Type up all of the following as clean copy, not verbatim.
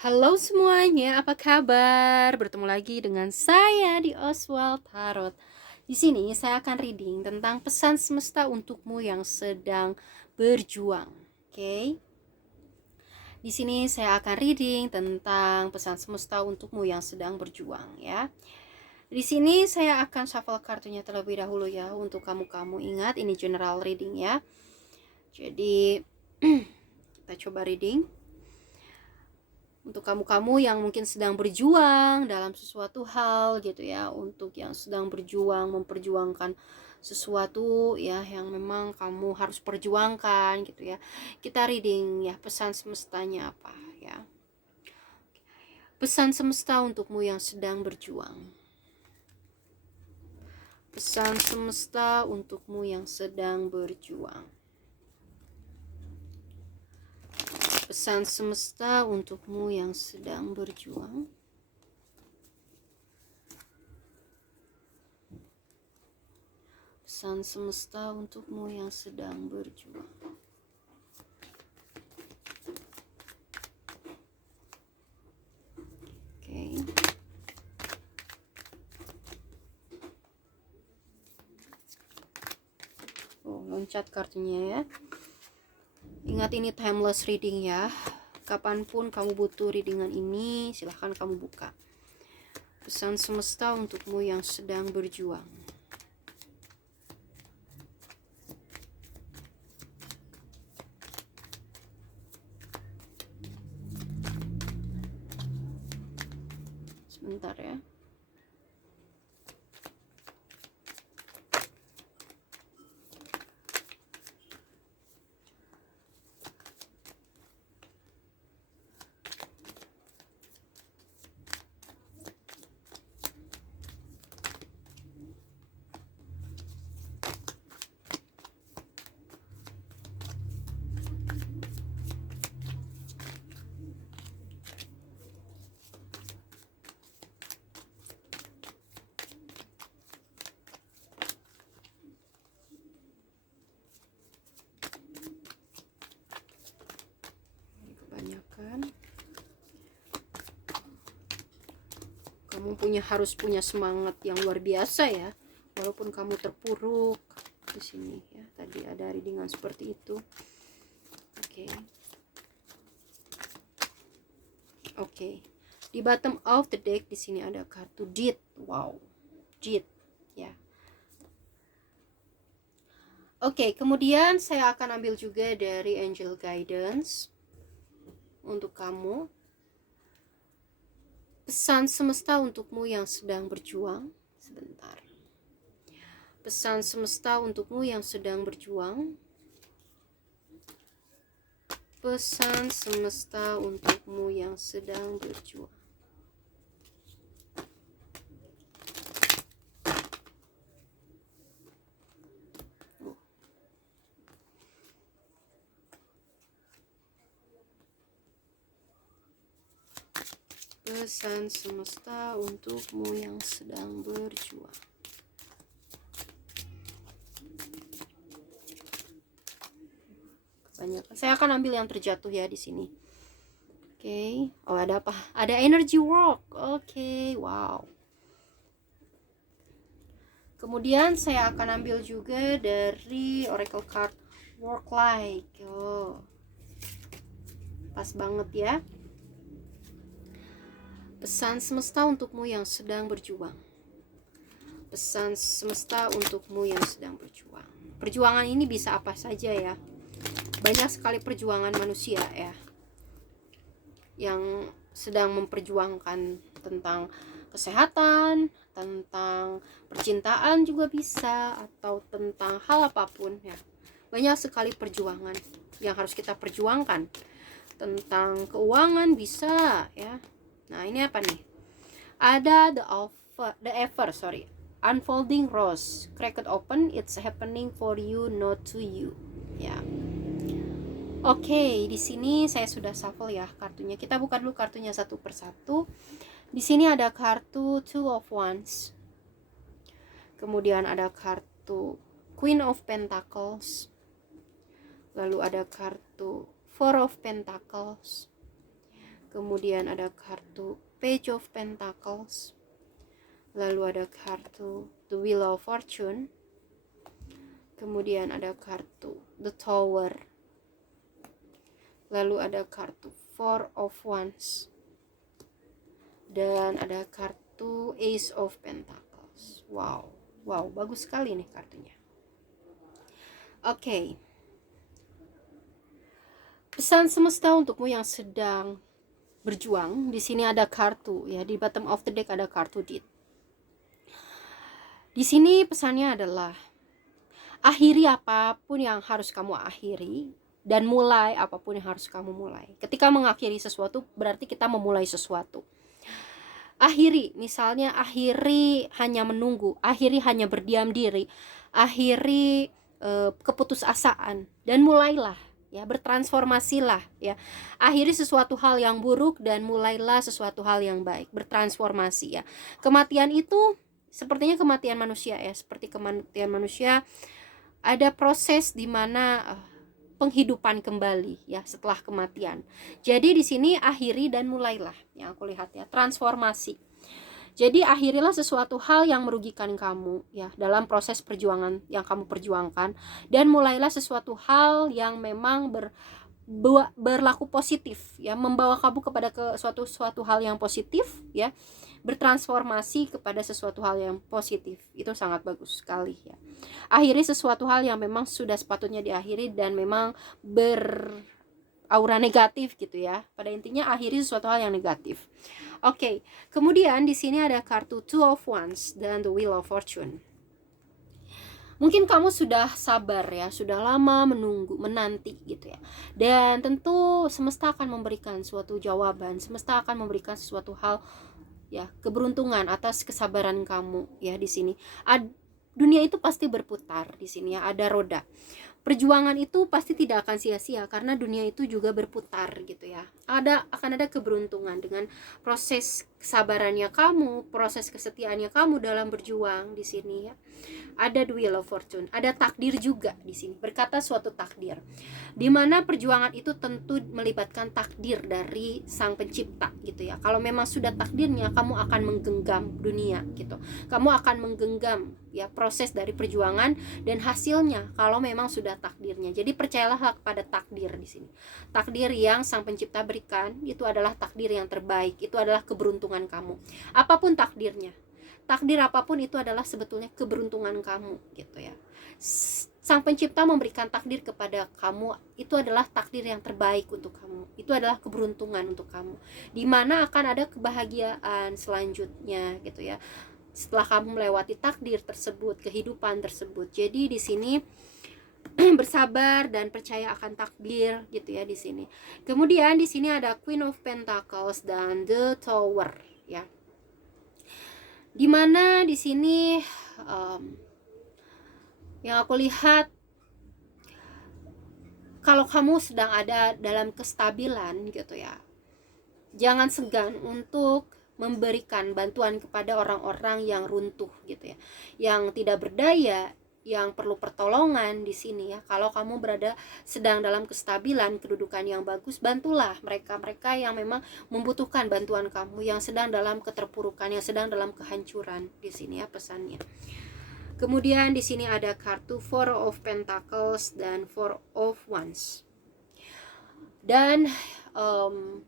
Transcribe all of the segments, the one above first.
Halo semuanya, apa kabar? Bertemu lagi dengan saya di Oswald Tarot. Di sini saya akan reading tentang pesan semesta untukmu yang sedang berjuang. Oke. Di sini saya akan reading tentang pesan semesta untukmu yang sedang berjuang ya. Di sini saya akan shuffle kartunya terlebih dahulu ya untuk kamu-kamu. Ingat ini general reading ya. Jadi kita coba reading untuk kamu-kamu yang mungkin sedang berjuang dalam sesuatu hal gitu ya, untuk yang sedang berjuang memperjuangkan sesuatu ya yang memang kamu harus perjuangkan gitu ya. Kita reading ya pesan semestanya apa ya. Pesan semesta untukmu yang sedang berjuang. Pesan semesta untukmu yang sedang berjuang. Pesan semesta untukmu yang sedang berjuang. Pesan semesta untukmu yang sedang berjuang. Oke. Oh, loncat kartunya ya. Ingat ini timeless reading ya. Kapanpun kamu butuh readingan ini, silahkan kamu buka. Pesan semesta untukmu yang sedang berjuang. Sebentar ya. Kebanyakan. Kamu harus punya semangat yang luar biasa ya, walaupun kamu terpuruk di sini ya. Tadi ada readingan seperti itu. Oke. Oke. Di bottom of the deck di sini ada kartu Deed. Wow. Deed ya. Oke, kemudian saya akan ambil juga dari Angel Guidance untuk kamu. Pesan semesta untukmu yang sedang berjuang. Sebentar. Pesan semesta untukmu yang sedang berjuang. Pesan semesta untukmu yang sedang berjuang. Pesan semesta untukmu yang sedang berjuang. Kebanyakan. Saya akan ambil yang terjatuh ya di sini. Oke. Oh, ada apa? Ada energy work. Oke, wow. Kemudian saya akan ambil juga dari Oracle card Work Like. Oh. Pas banget ya. Pesan semesta untukmu yang sedang berjuang. Pesan semesta untukmu yang sedang berjuang. Perjuangan ini bisa apa saja ya. Banyak sekali perjuangan manusia ya, yang sedang memperjuangkan tentang kesehatan, tentang percintaan juga bisa, atau tentang hal apapun ya. Banyak sekali perjuangan yang harus kita perjuangkan. Tentang keuangan bisa ya. Nah, ini apa nih? Ada unfolding rose, cracked open, it's happening for you, not to you. Ya. Oke, di sini saya sudah shuffle ya kartunya. Kita buka dulu kartunya satu persatu. Di sini ada kartu Two of Wands. Kemudian ada kartu Queen of Pentacles. Lalu ada kartu Four of Pentacles. kemudian ada kartu Page of Pentacles, lalu ada kartu The Wheel of Fortune, kemudian ada kartu The Tower, lalu ada kartu Four of Wands, dan ada kartu Ace of Pentacles. Wow, bagus sekali nih kartunya. Oke. Pesan semesta untukmu yang sedang berjuang. Di sini ada kartu ya, di bottom of the deck ada kartu Death. Di sini pesannya adalah akhiri apapun yang harus kamu akhiri dan mulai apapun yang harus kamu mulai. Ketika mengakhiri sesuatu berarti kita memulai sesuatu. Akhiri, misalnya akhiri hanya menunggu, akhiri hanya berdiam diri, akhiri keputusasaan dan mulailah ya, bertransformasilah ya. Akhiri sesuatu hal yang buruk dan mulailah sesuatu hal yang baik, bertransformasi ya. Kematian itu sepertinya kematian manusia ya, seperti kematian manusia ada proses di mana penghidupan kembali ya setelah kematian. Jadi di sini akhiri dan mulailah yang aku lihat ya, transformasi. Jadi akhirilah sesuatu hal yang merugikan kamu ya dalam proses perjuangan yang kamu perjuangkan, dan mulailah sesuatu hal yang memang berlaku positif ya, membawa kamu kepada suatu hal yang positif ya, bertransformasi kepada sesuatu hal yang positif. Itu sangat bagus sekali ya. Akhiri sesuatu hal yang memang sudah sepatutnya diakhiri dan memang beraura negatif gitu ya. Pada intinya akhiri sesuatu hal yang negatif. Oke, kemudian di sini ada kartu Two of Wands dan The Wheel of Fortune. Mungkin kamu sudah sabar ya, sudah lama menunggu, menanti gitu ya. Dan tentu semesta akan memberikan suatu jawaban, semesta akan memberikan sesuatu hal ya, keberuntungan atas kesabaran kamu ya di sini. Dunia itu pasti berputar di sini ya, ada roda. Perjuangan itu pasti tidak akan sia-sia karena dunia itu juga berputar gitu ya. Akan ada keberuntungan dengan proses kesabarannya kamu, proses kesetiaannya kamu dalam berjuang di sini ya. Ada The Wheel of Fortune, ada takdir juga di sini. Berkata suatu takdir, di mana perjuangan itu tentu melibatkan takdir dari Sang Pencipta gitu ya. Kalau memang sudah takdirnya, kamu akan menggenggam dunia gitu. Kamu akan menggenggam ya proses dari perjuangan dan hasilnya kalau memang sudah takdirnya. Jadi percayalah kepada takdir di sini. Takdir yang Sang Pencipta berikan itu adalah takdir yang terbaik, itu adalah keberuntungan kamu. Apapun takdirnya, takdir apapun itu adalah sebetulnya keberuntungan kamu gitu ya. Sang Pencipta memberikan takdir kepada kamu, itu adalah takdir yang terbaik untuk kamu, itu adalah keberuntungan untuk kamu, dimana akan ada kebahagiaan selanjutnya gitu ya setelah kamu melewati takdir tersebut, kehidupan tersebut. Jadi di sini bersabar dan percaya akan takdir gitu ya di sini. Kemudian di sini ada Queen of Pentacles dan The Tower ya. Dimana di sini yang aku lihat, kalau kamu sedang ada dalam kestabilan gitu ya, jangan segan untuk memberikan bantuan kepada orang-orang yang runtuh gitu ya, yang tidak berdaya, yang perlu pertolongan di sini ya. Kalau kamu sedang dalam kestabilan, kedudukan yang bagus, bantulah mereka yang memang membutuhkan bantuan kamu, yang sedang dalam keterpurukan, yang sedang dalam kehancuran di sini ya pesannya. Kemudian di sini ada kartu Four of Pentacles dan Four of Wands. Dan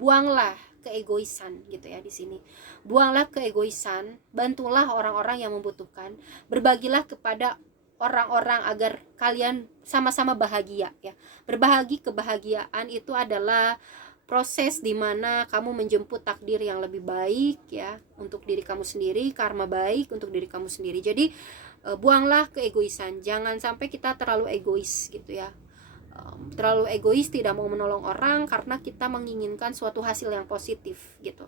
buanglah keegoisan gitu ya di sini. Buanglah keegoisan, bantulah orang-orang yang membutuhkan, berbagilah kepada orang-orang agar kalian sama-sama bahagia ya. Berbagi kebahagiaan itu adalah proses di mana kamu menjemput takdir yang lebih baik ya untuk diri kamu sendiri, karma baik untuk diri kamu sendiri. Jadi buanglah keegoisan, jangan sampai kita terlalu egois gitu ya. Terlalu egois, tidak mau menolong orang karena kita menginginkan suatu hasil yang positif gitu.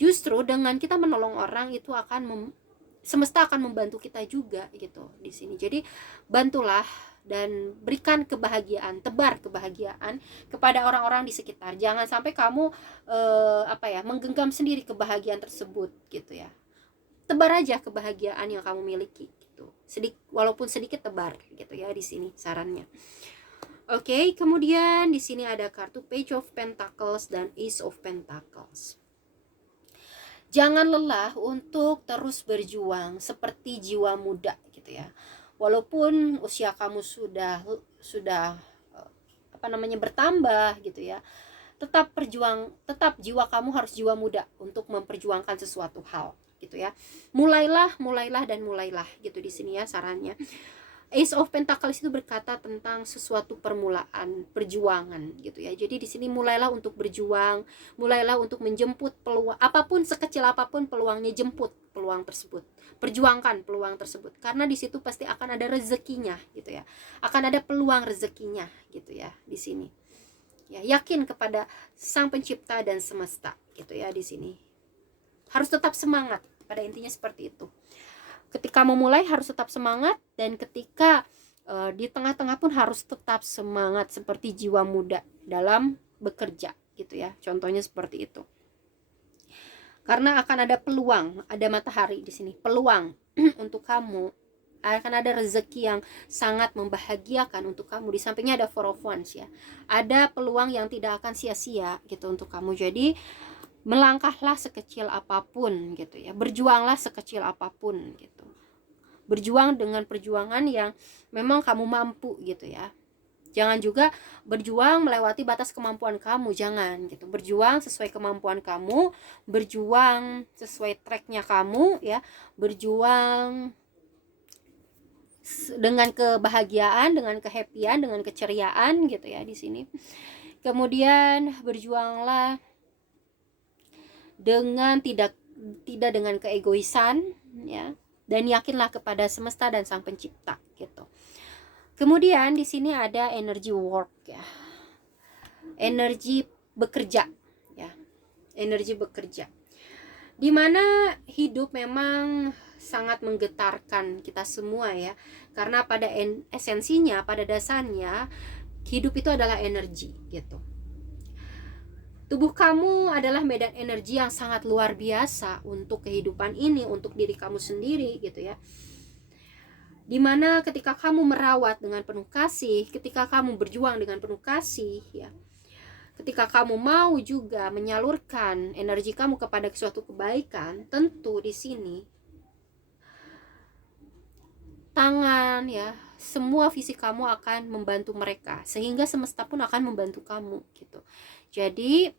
Justru dengan kita menolong orang itu akan semesta akan membantu kita juga gitu di sini. Jadi bantulah dan berikan kebahagiaan, tebar kebahagiaan kepada orang-orang di sekitar. Jangan sampai kamu menggenggam sendiri kebahagiaan tersebut gitu ya. Tebar aja kebahagiaan yang kamu miliki gitu. Walaupun sedikit tebar gitu ya di sini sarannya. Oke, kemudian di sini ada kartu Page of Pentacles dan Ace of Pentacles. Jangan lelah untuk terus berjuang seperti jiwa muda gitu ya. Walaupun usia kamu sudah bertambah gitu ya. Tetap jiwa kamu harus jiwa muda untuk memperjuangkan sesuatu hal gitu ya. Mulailah gitu di sini ya sarannya. Ace of Pentacles itu berkata tentang sesuatu permulaan, perjuangan gitu ya. Jadi di sini mulailah untuk berjuang, mulailah untuk menjemput peluang, apapun sekecil apapun peluangnya, jemput peluang tersebut. Perjuangkan peluang tersebut karena di situ pasti akan ada rezekinya gitu ya. Akan ada peluang rezekinya gitu ya di sini. Ya, yakin kepada Sang Pencipta dan semesta gitu ya di sini. Harus tetap semangat, pada intinya seperti itu. Ketika memulai harus tetap semangat, dan ketika di tengah-tengah pun harus tetap semangat seperti jiwa muda dalam bekerja gitu ya. Contohnya seperti itu. Karena akan ada peluang, ada matahari di sini. Peluang untuk kamu, akan ada rezeki yang sangat membahagiakan untuk kamu. Di sampingnya ada Four of Wands ya. Ada peluang yang tidak akan sia-sia gitu untuk kamu. Jadi melangkahlah sekecil apapun gitu ya. Berjuanglah sekecil apapun gitu. Berjuang dengan perjuangan yang memang kamu mampu gitu ya. Jangan juga berjuang melewati batas kemampuan kamu, jangan gitu. Berjuang sesuai kemampuan kamu, berjuang sesuai tracknya kamu ya. Berjuang dengan kebahagiaan, dengan kehappyan, dengan keceriaan gitu ya di sini. Kemudian berjuanglah dengan tidak dengan keegoisan ya, dan yakinlah kepada semesta dan Sang Pencipta gitu. Kemudian di sini ada energi work ya. Energi bekerja ya. Energi bekerja. Dimana hidup memang sangat menggetarkan kita semua ya. Karena pada esensinya, pada dasarnya hidup itu adalah energi gitu. Tubuh kamu adalah medan energi yang sangat luar biasa untuk kehidupan ini, untuk diri kamu sendiri gitu ya. Dimana ketika kamu merawat dengan penuh kasih, ketika kamu berjuang dengan penuh kasih ya, ketika kamu mau juga menyalurkan energi kamu kepada suatu kebaikan, tentu di sini tangan ya, semua fisik kamu akan membantu mereka, sehingga semesta pun akan membantu kamu gitu. Jadi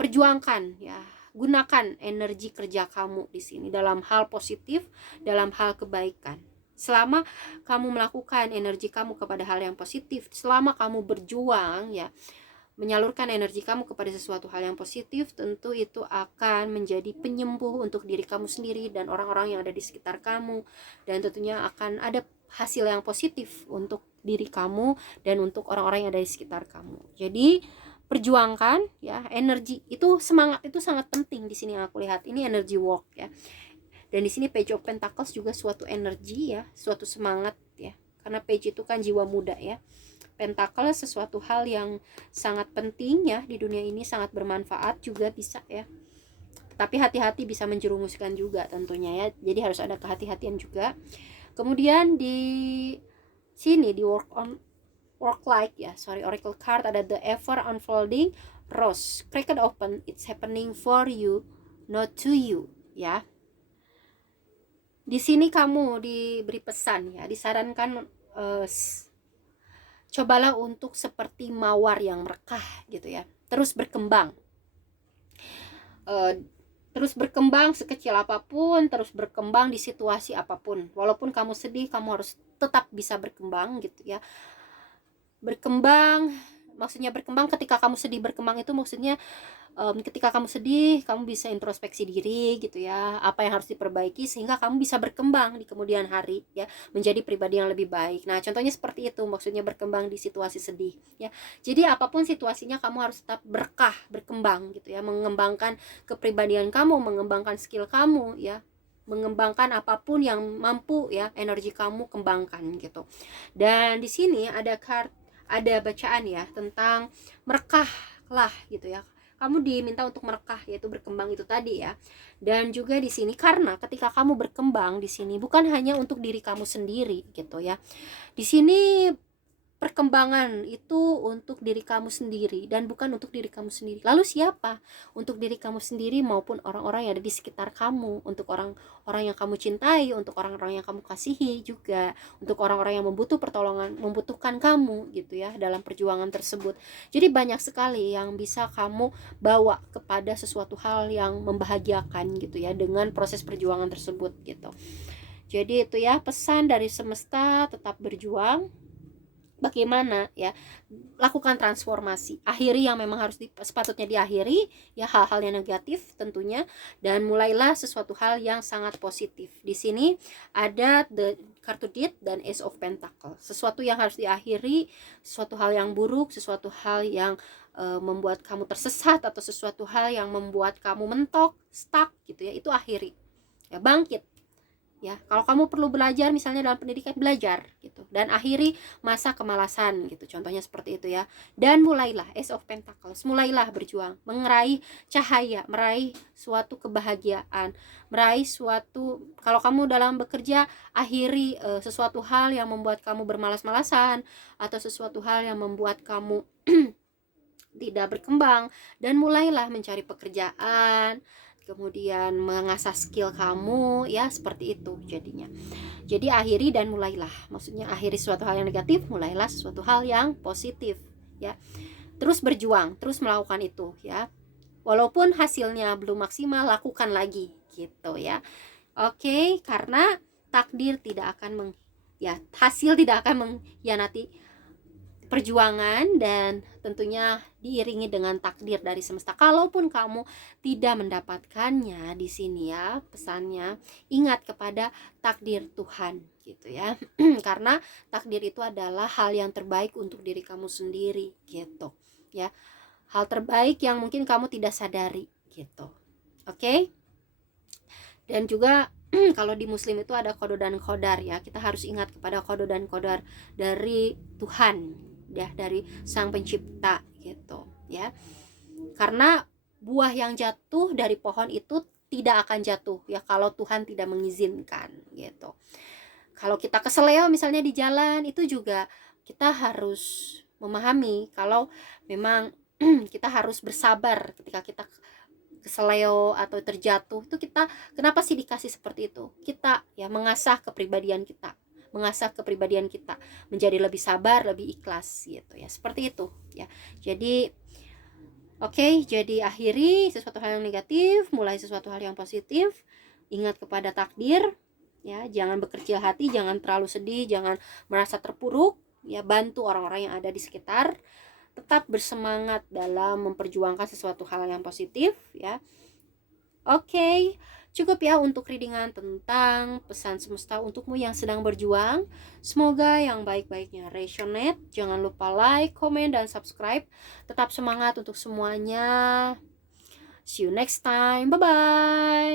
perjuangkan ya, gunakan energi kerja kamu di sini dalam hal positif, dalam hal kebaikan. Selama kamu melakukan energi kamu kepada hal yang positif, selama kamu berjuang ya, menyalurkan energi kamu kepada sesuatu hal yang positif, tentu itu akan menjadi penyembuh untuk diri kamu sendiri dan orang-orang yang ada di sekitar kamu, dan tentunya akan ada hasil yang positif untuk diri kamu dan untuk orang-orang yang ada di sekitar kamu. Jadi perjuangkan ya, energi itu, semangat itu sangat penting di sini yang aku lihat. Ini energy work ya. Dan di sini Page of Pentacles juga suatu energi ya, suatu semangat ya. Karena Page itu kan jiwa muda ya. Pentacle sesuatu hal yang sangat penting ya di dunia ini, sangat bermanfaat juga bisa ya. Tapi hati-hati, bisa menjerumuskan juga tentunya ya. Jadi harus ada kehati-hatian juga. Kemudian di sini di work like ya, oracle card ada the ever unfolding rose, crack it open, it's happening for you, not to you ya. Di sini kamu diberi pesan ya, disarankan cobalah untuk seperti mawar yang merekah gitu ya, terus berkembang, terus berkembang sekecil apapun, terus berkembang di situasi apapun. Walaupun kamu sedih, kamu harus tetap bisa berkembang gitu ya. Berkembang, maksudnya berkembang ketika kamu sedih. Berkembang itu maksudnya ketika kamu sedih, kamu bisa introspeksi diri gitu ya, apa yang harus diperbaiki sehingga kamu bisa berkembang di kemudian hari ya, menjadi pribadi yang lebih baik. Nah contohnya seperti itu, maksudnya berkembang di situasi sedih ya. Jadi apapun situasinya kamu harus tetap berkembang gitu ya, mengembangkan kepribadian kamu, mengembangkan skill kamu ya, mengembangkan apapun yang mampu ya, energi kamu kembangkan gitu. Dan di sini ada bacaan ya tentang merekahlah gitu ya. Kamu diminta untuk merekah, yaitu berkembang itu tadi ya. Dan juga di sini karena ketika kamu berkembang di sini bukan hanya untuk diri kamu sendiri gitu ya. Di sini perkembangan itu untuk diri kamu sendiri dan bukan untuk diri kamu sendiri. Lalu siapa? Untuk diri kamu sendiri maupun orang-orang yang ada di sekitar kamu, untuk orang-orang yang kamu cintai, untuk orang-orang yang kamu kasihi juga, untuk orang-orang yang membutuhkan kamu gitu ya dalam perjuangan tersebut. Jadi banyak sekali yang bisa kamu bawa kepada sesuatu hal yang membahagiakan gitu ya dengan proses perjuangan tersebut gitu. Jadi itu ya pesan dari semesta, tetap berjuang. Bagaimana ya, lakukan transformasi, akhiri yang memang harus sepatutnya diakhiri ya, hal-hal yang negatif tentunya, dan mulailah sesuatu hal yang sangat positif. Di sini ada the kartu Death dan Ace of Pentacle, sesuatu yang harus diakhiri, sesuatu hal yang buruk, sesuatu hal yang membuat kamu tersesat, atau sesuatu hal yang membuat kamu mentok, stuck gitu ya, itu akhiri ya, bangkit ya. Kalau kamu perlu belajar misalnya dalam pendidikan, belajar gitu, dan akhiri masa kemalasan gitu, contohnya seperti itu ya. Dan mulailah Ace of Pentacles, mulailah berjuang, meraih cahaya, meraih suatu kebahagiaan, meraih suatu, kalau kamu dalam bekerja, akhiri sesuatu hal yang membuat kamu bermalas-malasan, atau sesuatu hal yang membuat kamu tidak berkembang, dan mulailah mencari pekerjaan, kemudian mengasah skill kamu ya, seperti itu jadinya. Jadi akhiri dan mulailah, maksudnya akhiri sesuatu hal yang negatif, mulailah sesuatu hal yang positif ya. Terus berjuang, terus melakukan itu ya, walaupun hasilnya belum maksimal, lakukan lagi gitu ya. Oke, karena takdir tidak akan hasil tidak akan mengkhianati perjuangan, dan tentunya diiringi dengan takdir dari semesta. Kalaupun kamu tidak mendapatkannya di sini ya, pesannya ingat kepada takdir Tuhan gitu ya. Karena takdir itu adalah hal yang terbaik untuk diri kamu sendiri gitu ya. Hal terbaik yang mungkin kamu tidak sadari gitu. Oke? Dan juga kalau di Muslim itu ada qada dan qadar ya. Kita harus ingat kepada qada dan qadar dari Tuhan ya, dari Sang Pencipta gitu ya. Karena buah yang jatuh dari pohon itu tidak akan jatuh ya kalau Tuhan tidak mengizinkan gitu. Kalau kita keseleo misalnya di jalan, itu juga kita harus memahami kalau memang kita harus bersabar ketika kita keseleo atau terjatuh. Itu kita, kenapa sih dikasih seperti itu? Kita ya mengasah kepribadian kita, menjadi lebih sabar, lebih ikhlas gitu ya, seperti itu ya. Jadi jadi akhiri sesuatu hal yang negatif, mulai sesuatu hal yang positif, ingat kepada takdir ya, jangan berkecil hati, jangan terlalu sedih, jangan merasa terpuruk ya, bantu orang-orang yang ada di sekitar, tetap bersemangat dalam memperjuangkan sesuatu hal yang positif ya. Cukup ya untuk readingan tentang pesan semesta untukmu yang sedang berjuang. Semoga yang baik-baiknya resonate. Jangan lupa like, comment, dan subscribe. Tetap semangat untuk semuanya. See you next time. Bye-bye.